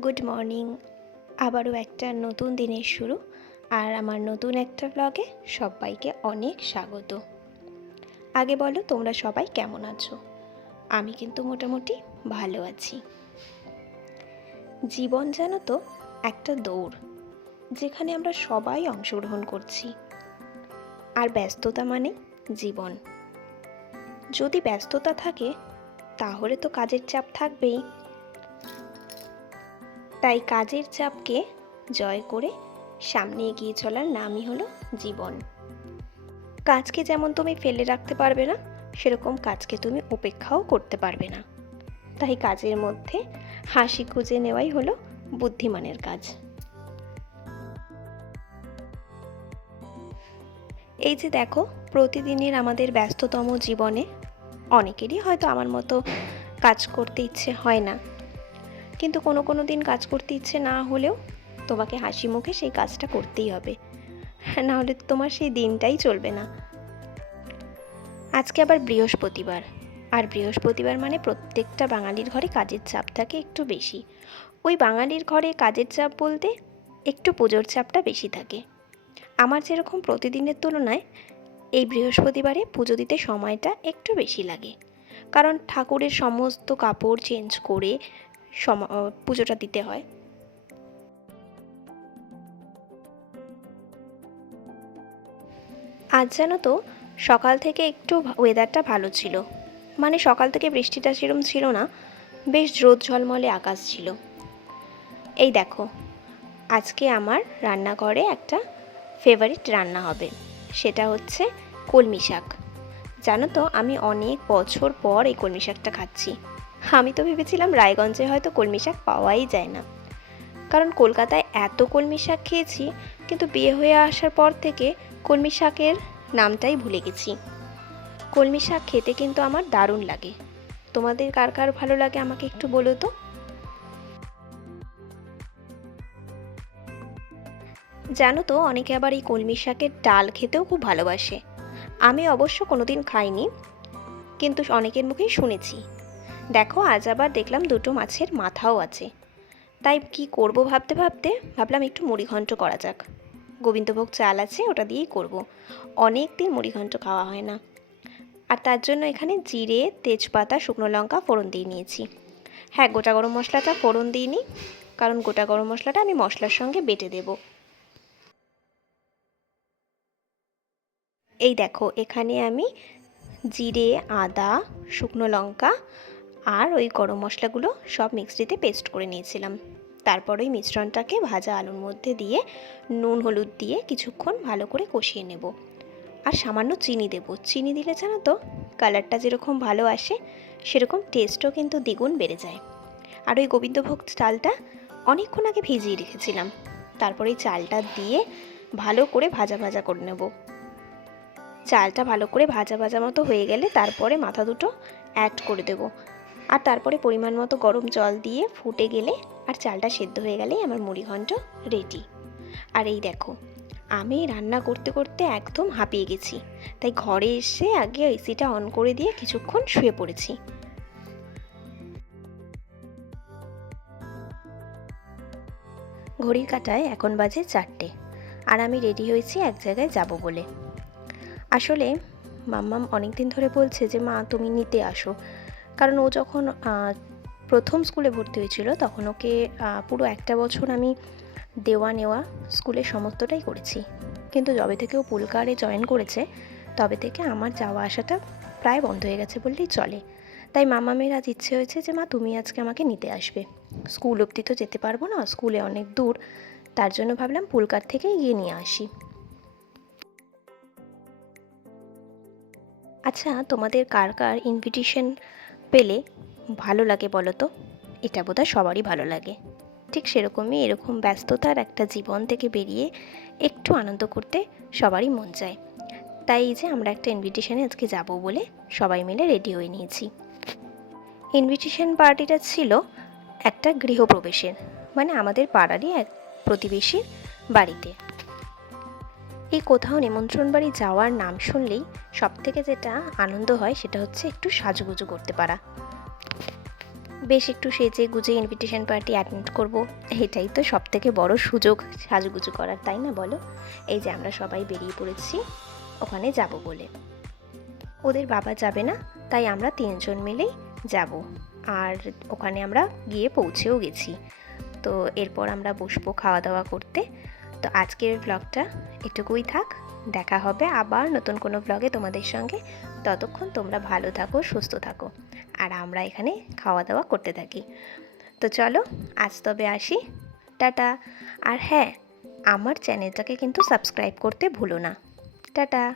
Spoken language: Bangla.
Good morning. আবারও একটা নতুন দিনের শুরু আর আমার নতুন একটা ব্লগে সবাইকে অনেক স্বাগত। আগে বলো, তোমরা সবাই কেমন আছো? আমি কিন্তু মোটামুটি ভালো আছি। জীবন জানো তো একটা দৌড়, যেখানে আমরা সবাই অংশগ্রহণ করছি। আর ব্যস্ততা মানে জীবন। যদি ব্যস্ততা থাকে, তাহলে তো কাজের চাপ থাকবেই। তাই কাজের চাপকে জয় করে সামনে এগিয়ে চলার নামই হলো জীবন। কাজকে যেমন তুমি ফেলে রাখতে পারবে না, সেরকম কাজকে তুমি উপেক্ষাও করতে পারবে না। তাই কাজের মধ্যে হাসি খুঁজে নেওয়াই হলো বুদ্ধিমানের কাজ। এই যে দেখো, প্রতিদিনের আমাদের ব্যস্ততম জীবনে অনেকেরই হয়তো আমার মতো কাজ করতে ইচ্ছে হয় না। কিন্তু কোনো কোনো দিন কাজ করতে ইচ্ছে না হলেও তোমাকে হাসি মুখে সেই কাজটা করতেই হবে। না হলে তোমার সেই দিনটাই চলবে না। আজকে আবার বৃহস্পতিবার। আর বৃহস্পতিবার মানে প্রত্যেকটা বাঙালির ঘরে কাজের চাপ থাকে একটু বেশি। ওই বাঙালির ঘরে কাজের চাপ বলতে একটু পুজোর চাপটা বেশি থাকে। আমার যেরকম প্রতিদিনের তুলনায় এই বৃহস্পতিবারে পুজো দিতে সময়টা একটু বেশি লাগে। কারণ ঠাকুরের সমস্ত কাপড় চেঞ্জ করে সম পুজোটা দিতে হয়। আজ জানো তো, সকাল থেকে একটু ওয়েদারটা ভালো ছিল। মানে সকাল থেকে বৃষ্টিটা সেরম ছিল না, বেশ রোদ ঝলমলে আকাশ ছিল। এই দেখো, আজকে আমার রান্নাঘরে একটা ফেভারিট রান্না হবে, সেটা হচ্ছে কলমি শাক। জানো তো, আমি অনেক বছর পর এই কলমি শাকটা খাচ্ছি। আমি তো ভেবেছিলাম রায়গঞ্জে হয়তো কলমি শাক পাওয়াই যায় না। কারণ কলকাতায় এত কলমি শাক খেয়েছি, কিন্তু বিয়ে হয়ে আসার পর থেকে কলমি শাকের নামটাই ভুলে গেছি। কলমি শাক খেতে কিন্তু আমার দারুণ লাগে। তোমাদের কার কার ভালো লাগে আমাকে একটু বলো তো? জানো তো, অনেকে আবার এই কলমি শাকের ডাল খেতেও খুব ভালোবাসে। আমি অবশ্য কোনোদিন খাইনি, কিন্তু অনেকের মুখেই শুনেছি। দেখো, আজ আবার দেখলাম দুটো মাছের মাথাও আছে। তাই কি করব ভাবতে ভাবতে? ভাবলাম একটু মুড়িঘণ্ট করা যাক। গোবিন্দভোগ চাল আছে, ওটা দিয়েই করব। অনেক দিন মুড়িঘণ্ট খাওয়া হয় না। আর তার জন্য এখানে জিরে, তেজপাতা, শুকনো লঙ্কা ফোড়ন দিয়ে নিয়েছি। হ্যাঁ গোটা গরম মশলাটা ফোড়ন দিইনি কারণ গোটা গরম মশলাটা আমি মশলার সঙ্গে বেটে দেব। এই দেখো, এখানে আমি জিরে, আদা, শুকনো লঙ্কা আর ওই গরম মশলাগুলো সব মিক্সিতে পেস্ট করে নিয়েছিলাম। তারপর ওই মিশ্রণটাকে ভাজা আলুর মধ্যে দিয়ে নুন, হলুদ দিয়ে কিছুক্ষণ ভালো করে কষিয়ে নেব। আর সামান্য চিনি দেব। চিনি দিলে জানো তো, কালারটা যেরকম ভালো আসে, সেরকম টেস্টও কিন্তু দ্বিগুণ বেড়ে যায়। আর ওই গোবিন্দভোগ চালটা অনেকক্ষণ আগে ভিজিয়ে রেখেছিলাম। তারপর এই চালটা দিয়ে ভালো করে ভাজা ভাজা করে নেব। চালটা ভালো করে ভাজা ভাজা মতো হয়ে গেলে তারপরে মাথা দুটো অ্যাড করে দেবো। আর তারপরে পরিমাণ মতো গরম জল দিয়ে ফুটে গেলে আর চালটা সেদ্ধ হয়ে গেলেই আমার মুড়িঘণ্ট রেডি আর এই দেখো, আমি রান্না করতে করতে একদম হাঁপিয়ে গেছি। তাই ঘরে এসে আগে এসিটা অন করে দিয়ে কিছুক্ষণ শুয়ে পড়েছি। ঘড়ির কাটায় এখন বাজে চারটে আর আমি রেডি হয়েছি এক জায়গায় যাব বলে। আসলে মাম্মাম অনেক দিন ধরে বলছে যে, মা, তুমি নিতে আসো। কারণ ও যখন প্রথম স্কুলে ভর্তি হয়েছিল, তখন ওকে পুরো একটা বছর আমি দেওয়া নেওয়া স্কুলে সমস্তটাই করেছি। কিন্তু যবে থেকে ও পুলকারে জয়েন করেছে, তবে থেকে আমার যাওয়া আসাটা প্রায় বন্ধ হয়ে গেছে বললেই চলে। তাই মামামের আজ ইচ্ছে হয়েছে যে, মা, তুমি আজকে আমাকে নিতে আসবে। স্কুল অবধি তো যেতে পারব না, স্কুলে অনেক দূর। তার জন্য ভাবলাম পুলকার থেকে গিয়ে নিয়ে আসি। আচ্ছা তোমাদের কার কার ইনভিটেশন পেলে ভালো লাগে বলো তো? এটা বোধহয় সবারই ভালো লাগে। ঠিক সেরকমই এরকম ব্যস্ততার একটা জীবন থেকে বেরিয়ে একটু আনন্দ করতে সবারই মন চায়। তাই যে আমরা একটা ইনভিটেশনে আজকে যাব বলে সবাই মিলে রেডি হয়ে নিয়েছি। ইনভিটেশন পার্টিটা ছিল একটা গৃহপ্রবেশের মানে আমাদের পাড়ারই এক প্রতিবেশীর বাড়িতে। এই কোথাও নিমন্ত্রণ বাড়ি যাওয়ার নাম শুনলেই সব থেকে যেটা আনন্দ হয় সেটা হচ্ছে একটু সাজুগুজু করতে পারা। বেশ একটু সেজে গুজে ইনভিটেশন পার্টি অ্যাটেন্ড করব, এটাই তো সব থেকে বড় সুযোগ সাজুগুজু করার, তাই না বলো? এই যে আমরা সবাই বেরিয়ে পড়েছি, ওখানে যাব বলে। ওদের বাবা যাবে না, তাই আমরা তিনজন মিলেই যাব, আর ওখানে আমরা গিয়ে পৌঁছেও গেছি। তো এরপর আমরা বসবো খাওয়া দাওয়া করতে। তো আজকের ব্লগটা এটুকুই থাক। দেখা হবে আবার নতুন কোনো ব্লগে তোমাদের সঙ্গে। ততক্ষণ তোমরা ভালো থাকো, সুস্থ থাকো। আর আমরা এখানে খাওয়া দাওয়া করতে থাকি। তো চলো, আজ তবে আসি। টাটা। আর হ্যাঁ আমার চ্যানেলটাকে কিন্তু সাবস্ক্রাইব করতে ভুলো না। টাটা।